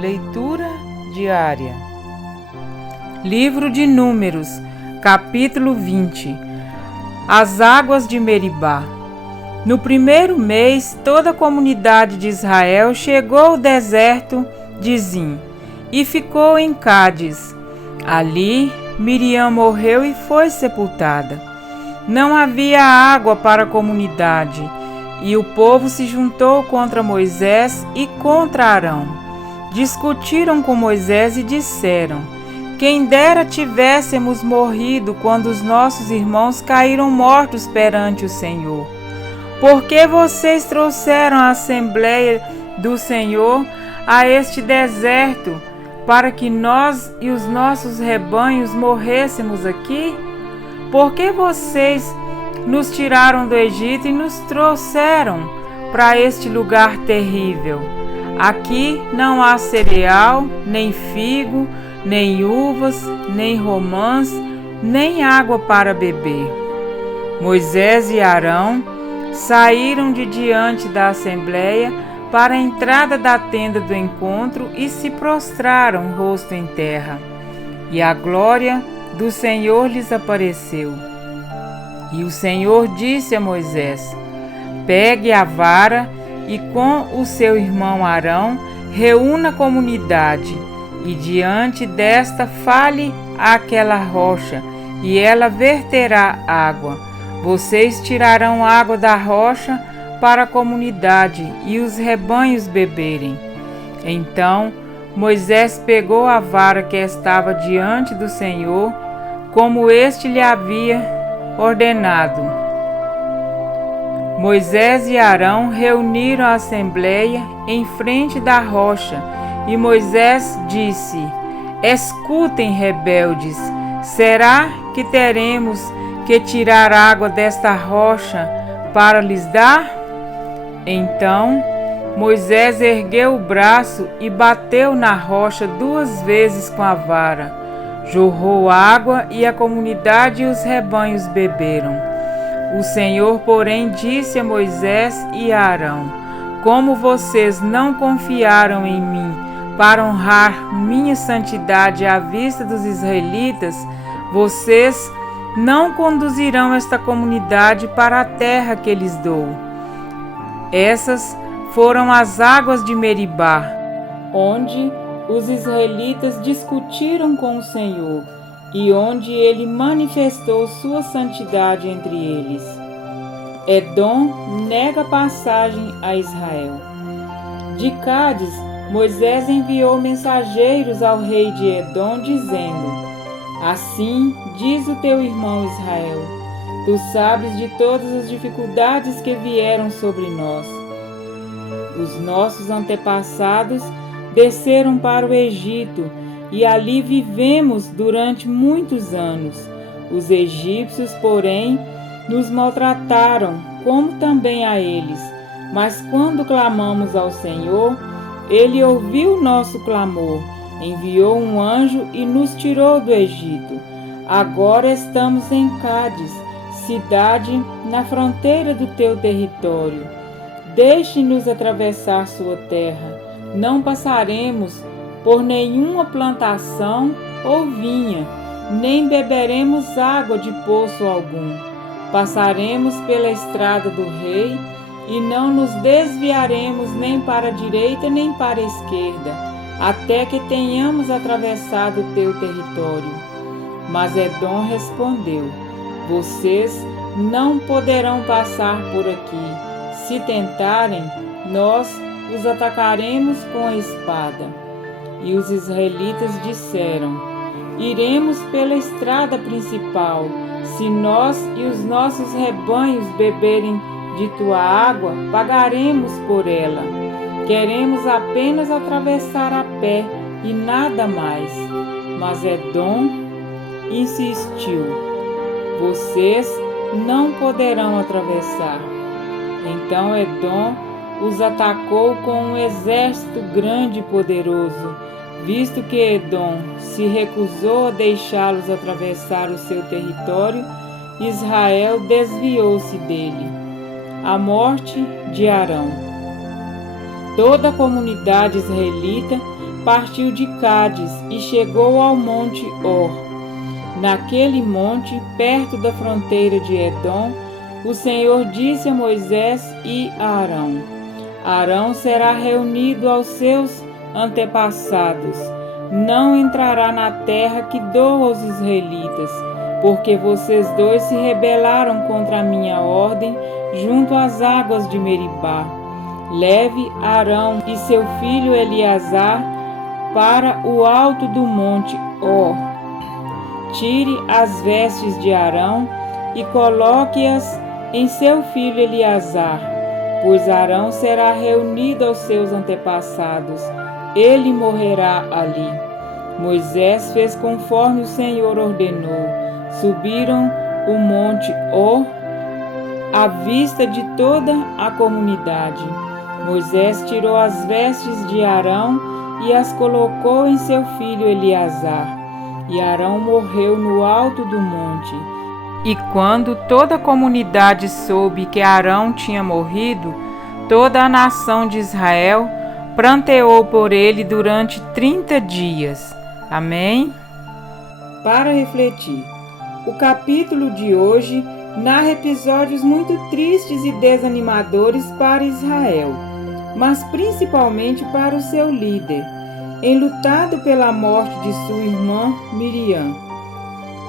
Leitura diária. Livro de Números, capítulo 20. As águas de Meribá. No primeiro mês, toda a comunidade de Israel chegou ao deserto de Zim e ficou em Cádiz. Ali, Miriam morreu e foi sepultada. Não havia água para a comunidade, e o povo se juntou contra Moisés e contra Arão. Discutiram com Moisés e disseram: quem dera tivéssemos morrido quando os nossos irmãos caíram mortos perante o Senhor. Por que vocês trouxeram a Assembleia do Senhor a este deserto, para que nós e os nossos rebanhos morrêssemos aqui? Por que vocês nos tiraram do Egito e nos trouxeram para este lugar terrível? Aqui não há cereal, nem figo, nem uvas, nem romãs, nem água para beber. Moisés e Arão saíram de diante da Assembleia para a entrada da tenda do encontro e se prostraram rosto em terra. E a glória do Senhor lhes apareceu. E o Senhor disse a Moisés: pegue a vara e com o seu irmão Arão reúna a comunidade, e diante desta fale àquela rocha, e ela verterá água. Vocês tirarão água da rocha para a comunidade e os rebanhos beberem. Então Moisés pegou a vara que estava diante do Senhor, como este lhe havia ordenado. Moisés e Arão reuniram a assembleia em frente da rocha, e Moisés disse: escutem, rebeldes, será que teremos que tirar água desta rocha para lhes dar? Então Moisés ergueu o braço e bateu na rocha 2 vezes com a vara. Jorrou água e a comunidade e os rebanhos beberam. O Senhor, porém, disse a Moisés e a Arão: como vocês não confiaram em mim para honrar minha santidade à vista dos israelitas, vocês não conduzirão esta comunidade para a terra que lhes dou. Essas foram as águas de Meribá, onde os israelitas discutiram com o Senhor e onde ele manifestou sua santidade entre eles. Edom nega passagem a Israel. De Cádiz, Moisés enviou mensageiros ao rei de Edom, dizendo: assim diz o teu irmão Israel: tu sabes de todas as dificuldades que vieram sobre nós. Os nossos antepassados desceram para o Egito e ali vivemos durante muitos anos. Os egípcios, porém, nos maltrataram, como também a eles. Mas quando clamamos ao Senhor, ele ouviu nosso clamor, enviou um anjo e nos tirou do Egito. Agora estamos em Cádiz, cidade na fronteira do teu território. Deixe-nos atravessar sua terra. Não passaremos por nenhuma plantação ou vinha, nem beberemos água de poço algum. Passaremos pela estrada do rei e não nos desviaremos nem para a direita nem para a esquerda, até que tenhamos atravessado o teu território. Mas Edom respondeu: vocês não poderão passar por aqui. Se tentarem, nós os atacaremos com a espada. E os israelitas disseram: iremos pela estrada principal. Se nós e os nossos rebanhos beberem de tua água, pagaremos por ela. Queremos apenas atravessar a pé e nada mais. Mas Edom insistiu: vocês não poderão atravessar. Então Edom os atacou com um exército grande e poderoso. Visto que Edom se recusou a deixá-los atravessar o seu território, Israel desviou-se dele. A morte de Arão. Toda a comunidade israelita partiu de Cádiz e chegou ao monte Or. Naquele monte, perto da fronteira de Edom, o Senhor disse a Moisés e a Arão: Arão será reunido aos seus antepassados. Não entrará na terra que dou aos israelitas, porque vocês dois se rebelaram contra a minha ordem junto às águas de Meribá. Leve Arão e seu filho Eleazar para o alto do monte Or. Tire as vestes de Arão e coloque-as em seu filho Eleazar, pois Arão será reunido aos seus antepassados. Ele morrerá ali. Moisés fez conforme o Senhor ordenou. Subiram o monte Or à vista de toda a comunidade. Moisés tirou as vestes de Arão e as colocou em seu filho Eleazar. E Arão morreu no alto do monte. E quando toda a comunidade soube que Arão tinha morrido, toda a nação de Israel pranteou por ele durante 30 dias. Amém? Para refletir, o capítulo de hoje narra episódios muito tristes e desanimadores para Israel, mas principalmente para o seu líder, enlutado pela morte de sua irmã Miriam.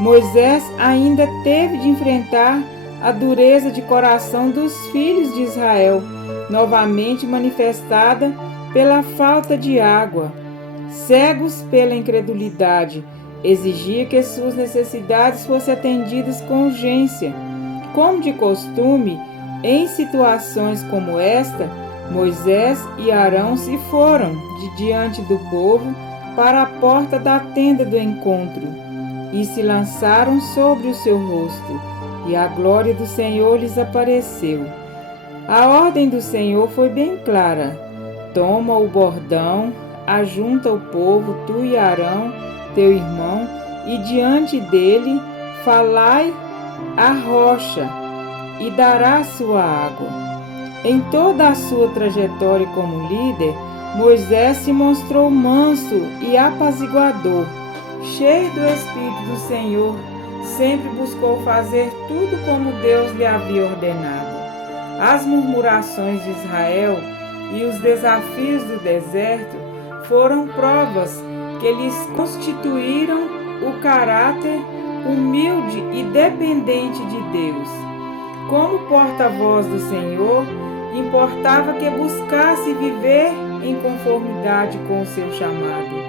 Moisés ainda teve de enfrentar a dureza de coração dos filhos de Israel, novamente manifestada pela falta de água. Cegos pela incredulidade, exigia que suas necessidades fossem atendidas com urgência. Como de costume, em situações como esta, Moisés e Arão se foram de diante do povo para a porta da tenda do encontro e se lançaram sobre o seu rosto, e a glória do Senhor lhes apareceu. A ordem do Senhor foi bem clara: toma o bordão, ajunta o povo, tu e Arão, teu irmão, e diante dele falai a rocha, e dará sua água. Em toda a sua trajetória como líder, Moisés se mostrou manso e apaziguador. Cheio do Espírito do Senhor, sempre buscou fazer tudo como Deus lhe havia ordenado. As murmurações de Israel e os desafios do deserto foram provas que lhes constituíram o caráter humilde e dependente de Deus. Como porta-voz do Senhor, importava que buscasse viver em conformidade com o seu chamado.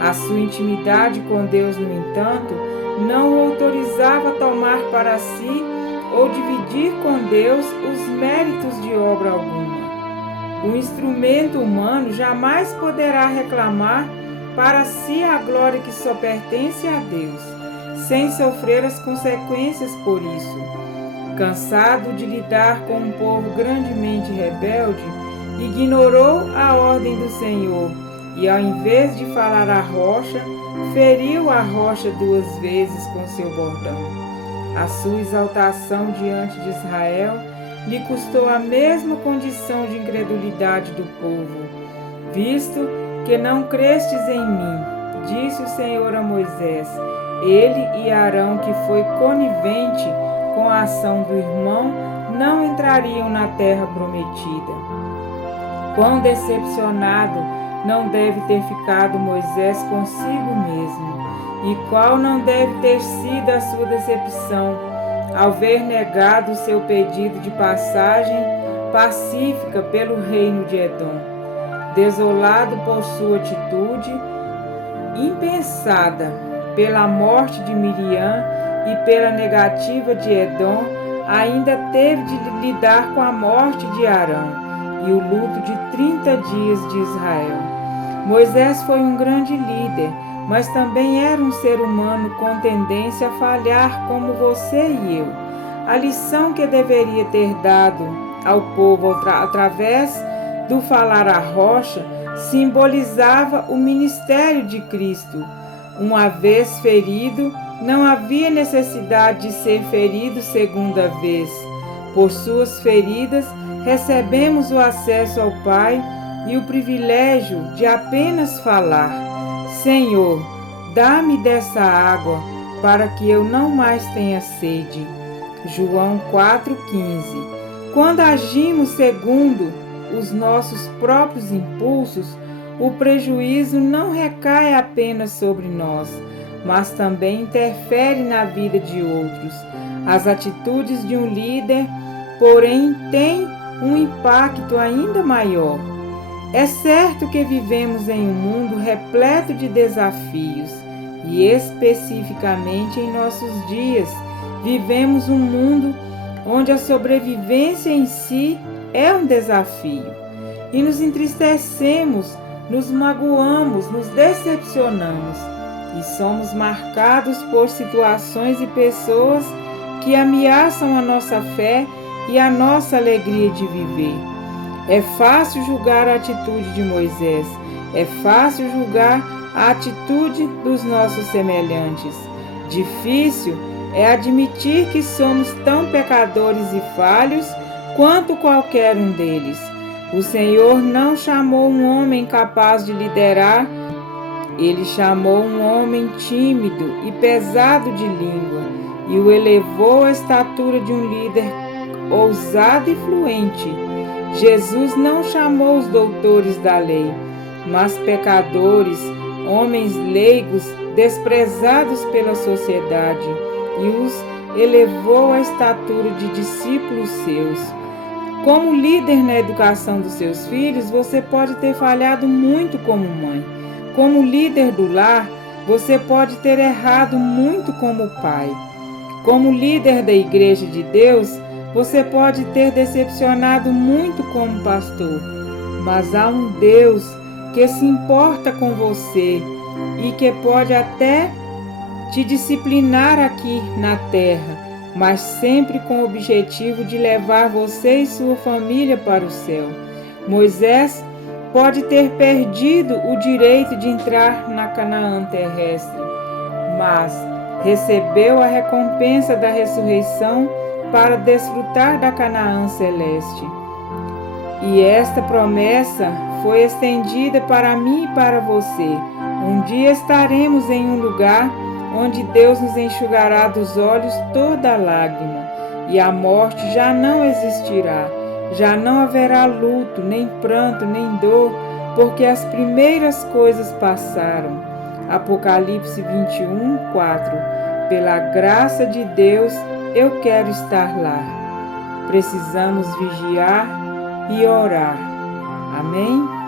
A sua intimidade com Deus, no entanto, não o autorizava a tomar para si ou dividir com Deus os méritos de obra alguma. O instrumento humano jamais poderá reclamar para si a glória que só pertence a Deus, sem sofrer as consequências por isso. Cansado de lidar com um povo grandemente rebelde, ignorou a ordem do Senhor e, ao invés de falar à rocha, feriu a rocha 2 vezes com seu bordão. A sua exaltação diante de Israel lhe custou a mesma condição de incredulidade do povo. Visto que não crestes em mim, disse o Senhor a Moisés, ele e Arão, que foi conivente com a ação do irmão, não entrariam na terra prometida. Quão decepcionado não deve ter ficado Moisés consigo mesmo, e qual não deve ter sido a sua decepção ao ver negado o seu pedido de passagem pacífica pelo reino de Edom. Desolado por sua atitude impensada, pela morte de Miriam e pela negativa de Edom, ainda teve de lidar com a morte de Arão e o luto de 30 dias de Israel. Moisés foi um grande líder, mas também era um ser humano com tendência a falhar como você e eu. A lição que deveria ter dado ao povo através do falar à rocha simbolizava o ministério de Cristo. Uma vez ferido, não havia necessidade de ser ferido segunda vez. Por suas feridas, recebemos o acesso ao Pai e o privilégio de apenas falar: Senhor, dá-me dessa água para que eu não mais tenha sede. João 4,15. Quando agimos segundo os nossos próprios impulsos, o prejuízo não recai apenas sobre nós, mas também interfere na vida de outros. As atitudes de um líder, porém, têm um impacto ainda maior. É certo que vivemos em um mundo repleto de desafios e, especificamente em nossos dias, vivemos um mundo onde a sobrevivência em si é um desafio e nos entristecemos, nos magoamos, nos decepcionamos e somos marcados por situações e pessoas que ameaçam a nossa fé e a nossa alegria de viver. É fácil julgar a atitude de Moisés, é fácil julgar a atitude dos nossos semelhantes. Difícil é admitir que somos tão pecadores e falhos quanto qualquer um deles. O Senhor não chamou um homem capaz de liderar, Ele chamou um homem tímido e pesado de língua e o elevou à estatura de um líder ousado e fluente. Jesus não chamou os doutores da lei, mas pecadores, homens leigos, desprezados pela sociedade, e os elevou à estatura de discípulos seus. Como líder na educação dos seus filhos, você pode ter falhado muito como mãe. Como líder do lar, você pode ter errado muito como pai. Como líder da Igreja de Deus, você pode ter decepcionado muito como pastor. Mas há um Deus que se importa com você e que pode até te disciplinar aqui na terra, mas sempre com o objetivo de levar você e sua família para o céu. Moisés pode ter perdido o direito de entrar na Canaã terrestre, mas recebeu a recompensa da ressurreição para desfrutar da Canaã celeste. E esta promessa foi estendida para mim e para você. Um dia estaremos em um lugar onde Deus nos enxugará dos olhos toda lágrima, e a morte já não existirá. Já não haverá luto, nem pranto, nem dor, porque as primeiras coisas passaram. Apocalipse 21:4. Pela graça de Deus, eu quero estar lá. Precisamos vigiar e orar. Amém?